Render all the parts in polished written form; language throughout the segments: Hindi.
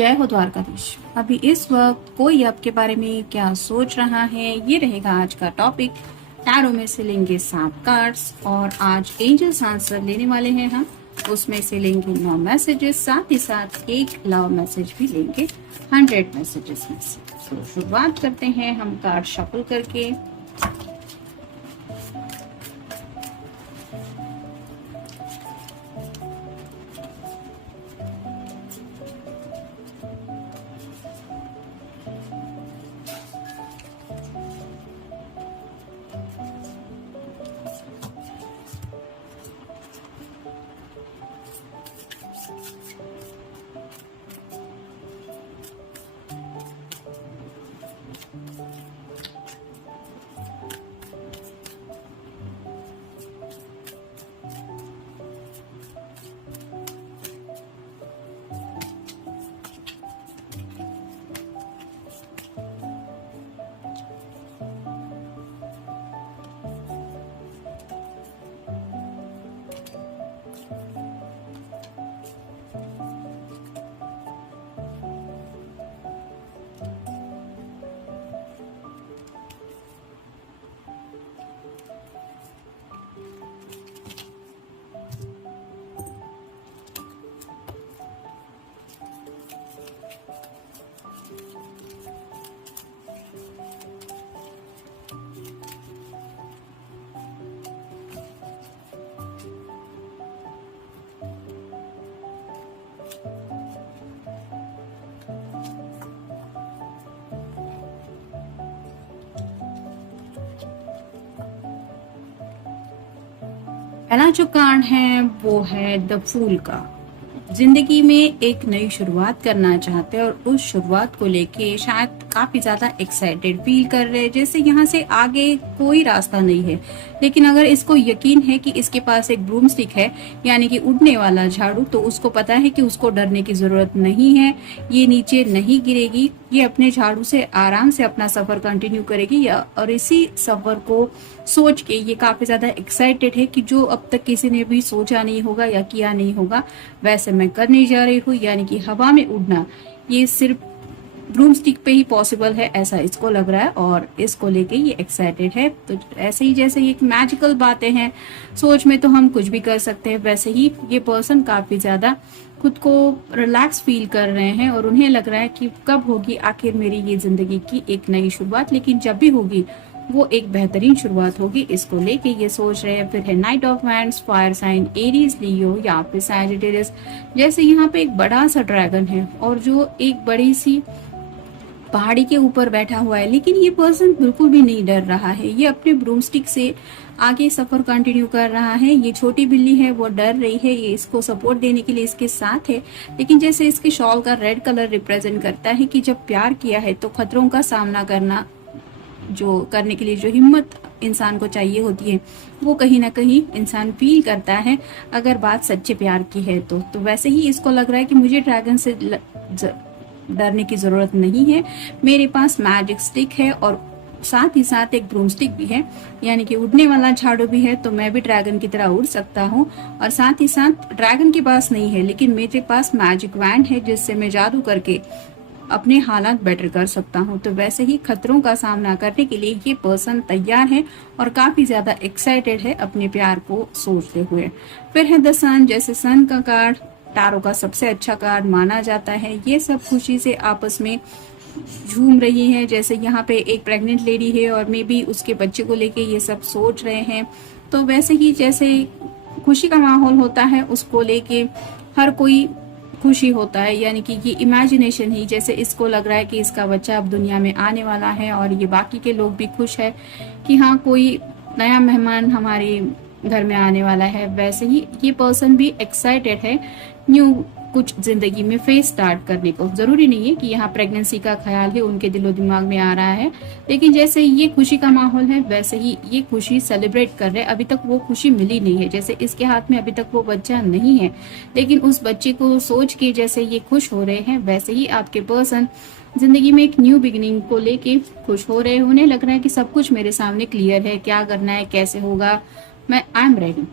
जय हो द्वारकाधीश। अभी इस वक्त कोई आपके बारे में क्या सोच रहा है, ये रहेगा आज का टॉपिक। टैरो में से लेंगे 7 कार्ड्स और आज एंजल्स आंसर लेने वाले हैं हम। उसमें से लेंगे 9 मैसेजेस, साथ ही साथ एक लव मैसेज भी लेंगे 100 मैसेजेस में से। तो शुरुआत करते हैं हम कार्ड शफल करके। पहला जो कार्ड है वो है द फूल का। जिंदगी में एक नई शुरुआत करना चाहते हैं और उस शुरुआत को लेके शायद काफी ज्यादा एक्साइटेड फील कर रहे हैं, जैसे यहाँ से आगे कोई रास्ता नहीं है। लेकिन अगर इसको यकीन है कि इसके पास एक ब्रूम स्टिक है, यानी कि उड़ने वाला झाड़ू, तो उसको पता है कि उसको डरने की जरूरत नहीं है। ये नीचे नहीं गिरेगी, ये अपने झाड़ू से आराम से अपना सफर कंटिन्यू करेगी। और इसी सफर को सोच के ये काफी ज्यादा एक्साइटेड है कि जो अब तक किसी ने भी सोचा नहीं होगा या किया नहीं होगा, वैसे मैं करने जा रही हूँ। यानी कि हवा में उड़ना ये सिर्फ ब्रूम स्टिक पे ही पॉसिबल है, ऐसा इसको लग रहा है और इसको लेके ये एक्साइटेड है। तो ऐसे ही जैसे ये एक मैजिकल बातें हैं, सोच में तो हम कुछ भी कर सकते हैं, वैसे ही ये पर्सन काफी ज्यादा खुद को रिलैक्स फील कर रहे हैं और उन्हें लग रहा है कि कब होगी आखिर मेरी ये जिंदगी की एक नई शुरुआत, लेकिन जब भी होगी वो एक बेहतरीन शुरुआत होगी। इसको लेके ये सोच रहे हैं। फिर है knight of wands, fire sign Aries, Leo या फिर सैजिटेरियस। जैसे यहाँ पे एक बड़ा सा ड्रैगन है और जो एक बड़ी सी पहाड़ी के ऊपर बैठा हुआ है, लेकिन ये पर्सन बिल्कुल भी नहीं डर रहा है। ये अपने ब्रूमस्टिक से आगे सफर कंटिन्यू कर रहा है। ये छोटी बिल्ली है, वो डर रही है, ये इसको सपोर्ट देने के लिए इसके साथ है। लेकिन जैसे इसके शॉल का रेड कलर रिप्रेजेंट करता है कि जब प्यार किया है तो खतरों का सामना करने के लिए जो हिम्मत इंसान को चाहिए होती है, वो कहीं ना कहीं इंसान फील करता है अगर बात सच्चे प्यार की है तो वैसे ही इसको लग रहा है कि मुझे ड्रैगन से डरने की जरूरत नहीं है। मेरे पास मैजिक स्टिक है और साथ ही साथ एक ब्रूम स्टिक भी है, यानी कि उड़ने वाला झाड़ू भी है, तो मैं भी ड्रैगन की तरह उड़ सकता हूँ। और साथ ही साथ ड्रैगन के पास नहीं है, लेकिन मेरे पास मैजिक वैंड है जिससे मैं जादू करके अपने हालात बेटर कर सकता हूँ। तो वैसे ही खतरों का सामना करने के लिए ये पर्सन तैयार है और काफी ज्यादा एक्साइटेड है अपने प्यार को सोचते हुए। फिर है द सन। जैसे सन का कार्ड टैरो का सबसे अच्छा कार्ड माना जाता है। ये सब खुशी से आपस में झूम रही है। जैसे यहाँ पे एक प्रेग्नेंट लेडी है और मे बी उसके बच्चे को लेके ये सब सोच रहे हैं। तो वैसे ही जैसे खुशी का माहौल होता है, उसको लेके हर कोई खुशी होता है, यानी कि ये इमेजिनेशन ही, जैसे इसको लग रहा है कि इसका बच्चा अब दुनिया में आने वाला है और ये बाकी के लोग भी खुश है कि हाँ कोई नया मेहमान हमारे घर में आने वाला है। वैसे ही ये पर्सन भी एक्साइटेड है न्यू कुछ जिंदगी में फेस स्टार्ट करने को। जरूरी नहीं है कि यहाँ प्रेगनेंसी का ख्याल है उनके दिलो दिमाग में आ रहा है, लेकिन जैसे ये खुशी का माहौल है वैसे ही ये खुशी सेलिब्रेट कर रहे हैं। अभी तक वो खुशी मिली नहीं है, जैसे इसके हाथ में अभी तक वो बच्चा नहीं है, लेकिन उस बच्चे को सोच के जैसे ये खुश हो रहे हैं, वैसे ही आपके पर्सन जिंदगी में एक न्यू बिगिनिंग को लेके खुश हो रहे हैं। उन्हें लग रहा है कि सब कुछ मेरे सामने क्लियर है, क्या करना है, कैसे होगा, मैं आई एम रेडी।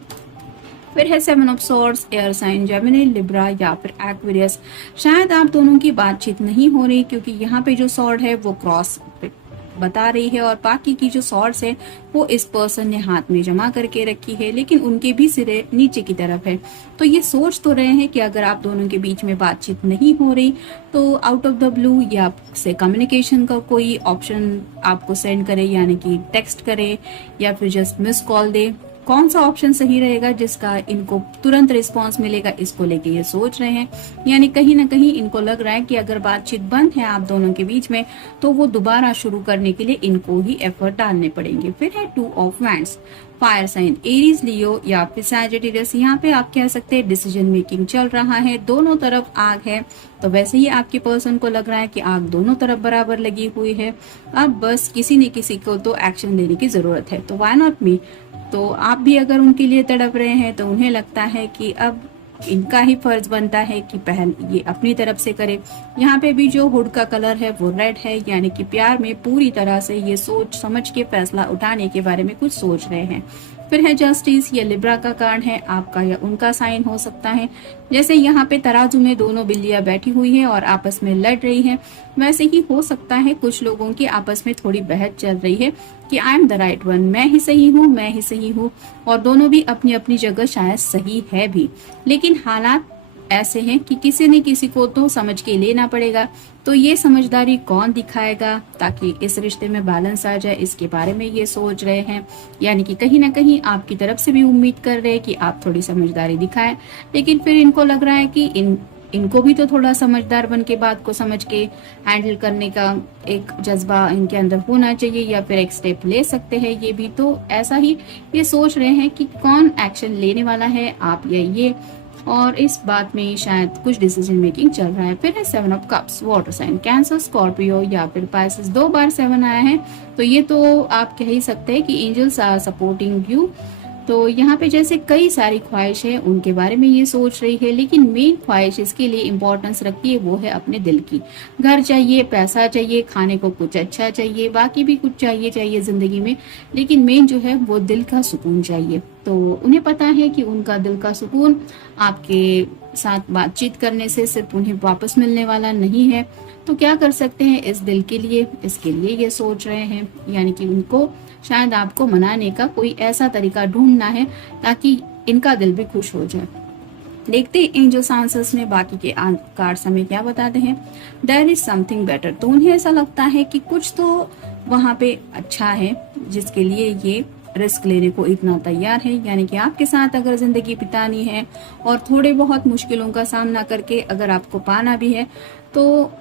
फिर है 7 of swords, air sign Gemini, Libra या फिर एक्वेरियस। शायद आप दोनों की बातचीत नहीं हो रही क्योंकि यहाँ पे जो सॉर्ड है वो क्रॉस बता रही है और बाकी की जो सॉर्ड्स है वो इस पर्सन ने हाथ में जमा करके रखी है, लेकिन उनके भी सिरे नीचे की तरफ है। तो ये सोच तो रहे हैं कि अगर आप दोनों के बीच में बातचीत नहीं हो रही तो आउट ऑफ द ब्लू या आपसे कम्युनिकेशन का कोई ऑप्शन आपको सेंड करे, यानी कि टेक्स्ट करे या फिर जस्ट मिस कॉल दे। कौन सा ऑप्शन सही रहेगा जिसका इनको तुरंत रिस्पांस मिलेगा, इसको लेके ये सोच रहे हैं। यानी कहीं ना कहीं इनको लग रहा है कि अगर बातचीत बंद है आप दोनों के बीच में तो वो दोबारा शुरू करने के लिए इनको ही एफर्ट डालने पड़ेंगे। फिर है 2 of wands, fire sign Aries, Leo या फिर सैजिटेरियस। यहाँ पे आप कह सकते हैं डिसीजन मेकिंग चल रहा है, दोनों तरफ आग है। तो वैसे ही आपके पर्सन को लग रहा है कि आग दोनों तरफ बराबर लगी हुई है, अब बस किसी न किसी को तो एक्शन लेने की जरूरत है। तो व्हाई नॉट मी। तो आप भी अगर उनके लिए तड़प रहे हैं तो उन्हें लगता है कि अब इनका ही फर्ज बनता है कि पहल ये अपनी तरफ से करे। यहाँ पे भी जो हुड का कलर है वो रेड है, यानी कि प्यार में पूरी तरह से ये सोच समझ के फैसला उठाने के बारे में कुछ सोच रहे हैं। फिर है जस्टिस, ये लिब्रा का कार्ड है, आपका या उनका साइन हो सकता है। जैसे यहाँ पे तराजू में दोनों बिल्लियां बैठी हुई है और आपस में लड़ रही है, वैसे ही हो सकता है कुछ लोगों की आपस में थोड़ी बहस चल रही है कि I am the right one, मैं ही सही हूँ, मैं ही सही हूँ। और दोनों भी अपनी अपनी जगह शायद सही है भी, लेकिन हालात ऐसे हैं कि किसी न किसी को तो समझ के लेना पड़ेगा। तो ये समझदारी कौन दिखाएगा ताकि इस रिश्ते में बैलेंस आ जाए, इसके बारे में ये सोच रहे हैं। यानी कि कहीं ना कहीं आपकी तरफ से भी उम्मीद कर रहे हैं कि आप थोड़ी समझदारी दिखाएं, लेकिन फिर इनको लग रहा है कि इनको भी तो थोड़ा समझदार बन के बात को समझ के हैंडल करने का एक जज्बा इनके अंदर होना चाहिए, या फिर एक स्टेप ले सकते हैं ये भी। तो ऐसा ही ये सोच रहे हैं कि कौन एक्शन लेने वाला है, आप या ये, और इस बात में शायद कुछ डिसीजन मेकिंग चल रहा है। फिर है 7 of cups, water sign Cancer, Scorpio या फिर पाइसेस। 2 बार 7 आया है तो ये तो आप कह ही सकते हैं कि एंजल्स आर सपोर्टिंग यू। तो यहाँ पे जैसे कई सारी ख्वाहिश है उनके बारे में ये सोच रही है, लेकिन मेन ख्वाहिश इसके लिए इम्पोर्टेंस रखती है वो है अपने दिल की। घर चाहिए, पैसा चाहिए, खाने को कुछ अच्छा चाहिए, बाकी भी कुछ चाहिए जिंदगी में, लेकिन मेन जो है वो दिल का सुकून चाहिए। तो उन्हें पता है कि उनका दिल का सुकून आपके साथ बातचीत करने से सिर्फ उन्हें वापस मिलने वाला नहीं है। तो क्या कर सकते हैं इस दिल के लिए, इसके लिए ये सोच रहे हैं। यानी कि उनको शायद आपको मनाने का कोई ऐसा तरीका ढूंढना है ताकि इनका दिल भी खुश हो जाए। देखते हैं एंजल्स आंसर्स में बाकी के कार्ड्स हमें क्या बताते हैं। देयर इज समथिंग बेटर, तो उन्हें ऐसा लगता है कि कुछ तो वहां पे अच्छा है जिसके लिए ये रिस्क लेने को इतना तैयार है। यानी कि आपके साथ अगर जिंदगी बितानी है और थोड़े बहुत मुश्किलों का सामना करके अगर आपको पाना भी है तो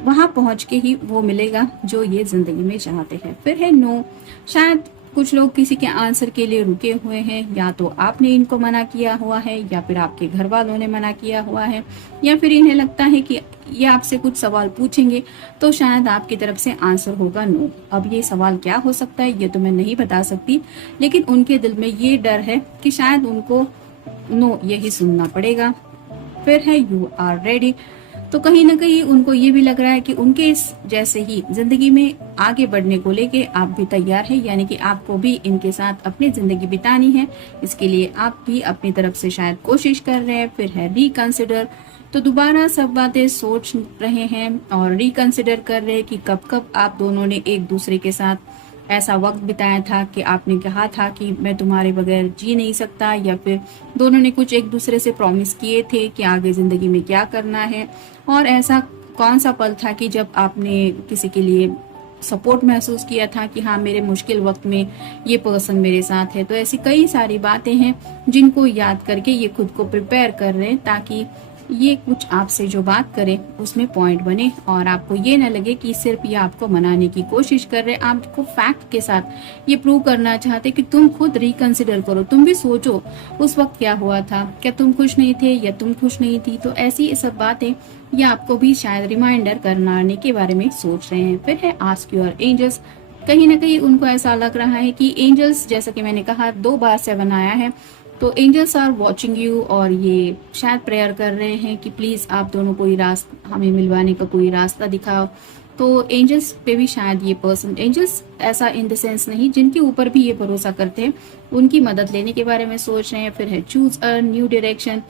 वहां पहुंच के ही वो मिलेगा जो ये जिंदगी में चाहते हैं। फिर है नो, शायद कुछ लोग किसी के आंसर के लिए रुके हुए हैं, या तो आपने इनको मना किया हुआ है या फिर आपके घर वालों ने मना किया हुआ है, या फिर इन्हें लगता है कि ये आपसे कुछ सवाल पूछेंगे तो शायद आपकी तरफ से आंसर होगा नो। अब ये सवाल क्या हो सकता है ये तो मैं नहीं बता सकती, लेकिन उनके दिल में ये डर है कि शायद उनको नो यही सुनना पड़ेगा। फिर है यू आर रेडी, तो कहीं ना कहीं उनको ये भी लग रहा है कि उनके इस जैसे ही जिंदगी में आगे बढ़ने को लेके आप भी तैयार है, यानी कि आपको भी इनके साथ अपनी जिंदगी बितानी है, इसके लिए आप भी अपनी तरफ से शायद कोशिश कर रहे हैं। फिर है रिकंसिडर, तो दोबारा सब बातें सोच रहे हैं और रिकंसिडर कर रहे हैं कि कब कब आप दोनों ने एक दूसरे के साथ ऐसा वक्त बिताया था कि आपने कहा था कि मैं तुम्हारे बगैर जी नहीं सकता, या फिर दोनों ने कुछ एक दूसरे से प्रॉमिस किए थे कि आगे जिंदगी में क्या करना है। और ऐसा कौन सा पल था कि जब आपने किसी के लिए सपोर्ट महसूस किया था कि हाँ मेरे मुश्किल वक्त में ये पर्सन मेरे साथ है। तो ऐसी कई सारी बातें हैं जिनको याद करके ये खुद को प्रिपेयर कर रहे हैं ताकि ये कुछ आपसे जो बात करे उसमें पॉइंट बने और आपको ये न लगे कि सिर्फ ये आपको मनाने की कोशिश कर रहे हैं। आपको फैक्ट के साथ ये प्रूव करना चाहते कि तुम खुद रिकंसिडर करो, तुम भी सोचो उस वक्त क्या हुआ था, क्या तुम खुश नहीं थे या तुम खुश नहीं थी। तो ऐसी सब बातें ये आपको भी शायद रिमाइंडर करने के बारे में सोच रहे हैं। फिर है आस्क योर एंजल्स, कहीं ना कहीं उनको ऐसा लग रहा है कि एंजल्स, जैसा कि मैंने कहा 2 बार 7 आया है, तो एंजल्स आर वॉचिंग यू और ये शायद प्रेयर कर रहे हैं कि प्लीज आप दोनों कोई रास्ता हमें मिलवाने का कोई रास्ता दिखाओ। तो एंजल्स पे भी शायद ये पर्सन, एंजल्स ऐसा इन द सेंस नहीं, जिनके ऊपर भी ये भरोसा करते हैं, उनकी मदद लेने के बारे में सोच रहे हैं। फिर है चूज अ न्यू डायरेक्शन,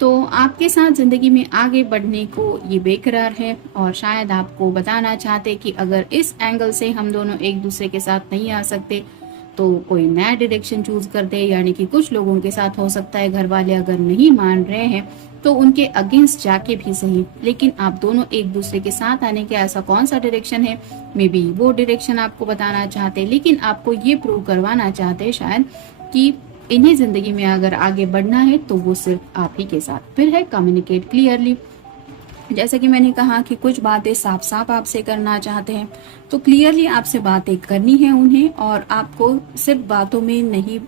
तो आपके साथ जिंदगी में आगे बढ़ने को ये बेकरार है और शायद आपको बताना चाहते कि अगर इस एंगल से हम दोनों एक दूसरे के साथ नहीं आ सकते तो कोई नया डायरेक्शन चूज कर दे। यानी कि कुछ लोगों के साथ हो सकता है घर वाले अगर नहीं मान रहे हैं तो उनके अगेंस्ट जाके भी सही, लेकिन आप दोनों एक दूसरे के साथ आने के ऐसा कौन सा डायरेक्शन है, मे बी वो डायरेक्शन आपको बताना चाहते, लेकिन आपको ये प्रूव करवाना चाहते शायद कि इन्हें जिंदगी में अगर आगे बढ़ना है तो वो सिर्फ आप ही के साथ। फिर है कम्युनिकेट क्लियरली, जैसे कि मैंने कहा कि कुछ बातें साफ साफ आपसे करना चाहते हैं, तो क्लियरली आपसे बातें करनी है उन्हें, और आपको सिर्फ बातों में नहीं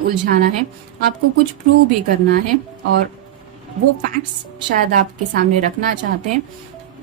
उलझाना है, आपको कुछ प्रूव भी करना है और वो फैक्ट्स शायद आपके सामने रखना चाहते हैं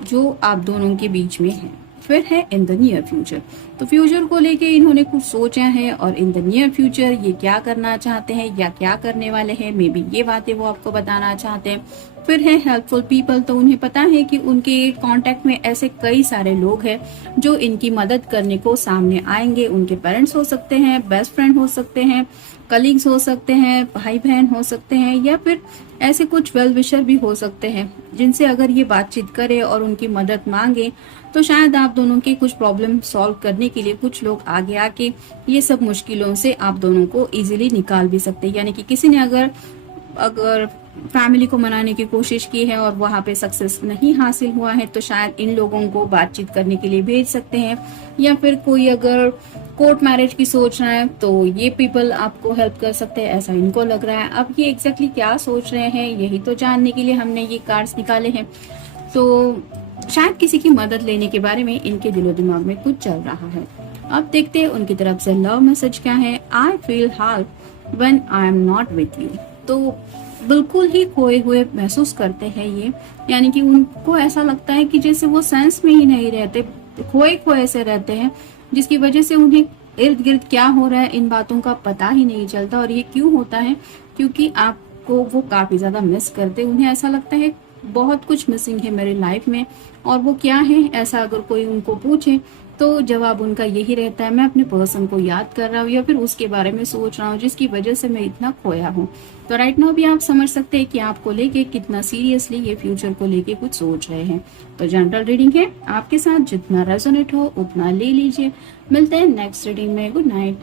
जो आप दोनों के बीच में है। फिर है इन द नियर फ्यूचर, तो फ्यूचर को लेके इन्होंने कुछ सोचा है और इन द नियर फ्यूचर ये क्या करना चाहते हैं या क्या करने वाले हैं, मे बी ये बातें वो आपको बताना चाहते हैं। फिर है हेल्पफुल पीपल, तो उन्हें पता है कि उनके कांटेक्ट में ऐसे कई सारे लोग हैं जो इनकी मदद करने को सामने आएंगे। उनके पेरेंट्स हो सकते हैं, बेस्ट फ्रेंड हो सकते हैं, कलीग्स हो सकते हैं, भाई बहन हो सकते हैं, या फिर ऐसे कुछ वेल विशर भी हो सकते हैं जिनसे अगर ये बातचीत करे और उनकी मदद मांगे तो शायद आप दोनों के कुछ प्रॉब्लम सॉल्व करने के लिए कुछ लोग आगे आके ये सब मुश्किलों से आप दोनों को इजीली निकाल भी सकते हैं। यानी कि किसी ने अगर फैमिली को मनाने की कोशिश की है और वहां पे सक्सेस नहीं हासिल हुआ है तो शायद इन लोगों को बातचीत करने के लिए भेज सकते हैं, या फिर कोई अगर कोर्ट मैरिज की सोच रहा है तो ये पीपल आपको हेल्प कर सकते हैं, ऐसा इनको लग रहा है। अब ये एग्जैक्टली क्या सोच रहे हैं यही तो जानने के लिए हमने ये कार्ड्स निकाले हैं। तो शायद किसी की मदद लेने के बारे में इनके दिलो दिमाग में कुछ चल रहा है। अब देखते हैं उनकी तरफ से लव मैसेज क्या है। I feel heart when I am not with you, तो बिल्कुल ही खोए हुए महसूस करते हैं ये, यानी कि उनको ऐसा लगता है कि जैसे वो सेंस में ही नहीं रहते, खोए खोए से रहते हैं, जिसकी वजह से उन्हें इर्द गिर्द क्या हो रहा है इन बातों का पता ही नहीं चलता। और ये क्यों होता है, क्योंकि आपको वो काफी ज्यादा मिस करते, उन्हें ऐसा लगता है बहुत कुछ मिसिंग है मेरी लाइफ में, और वो क्या है ऐसा अगर कोई उनको पूछे तो जवाब उनका यही रहता है, मैं अपने पर्सन को याद कर रहा हूँ या फिर उसके बारे में सोच रहा हूँ जिसकी वजह से मैं इतना खोया हूँ। तो राइट नाउ भी आप समझ सकते हैं कि आपको लेके कितना सीरियसली ये फ्यूचर को लेके कुछ सोच रहे हैं। तो जनरल रीडिंग है आपके साथ, जितना रेजोनेट हो उतना ले लीजिए। मिलते हैं नेक्स्ट रीडिंग में। Good night.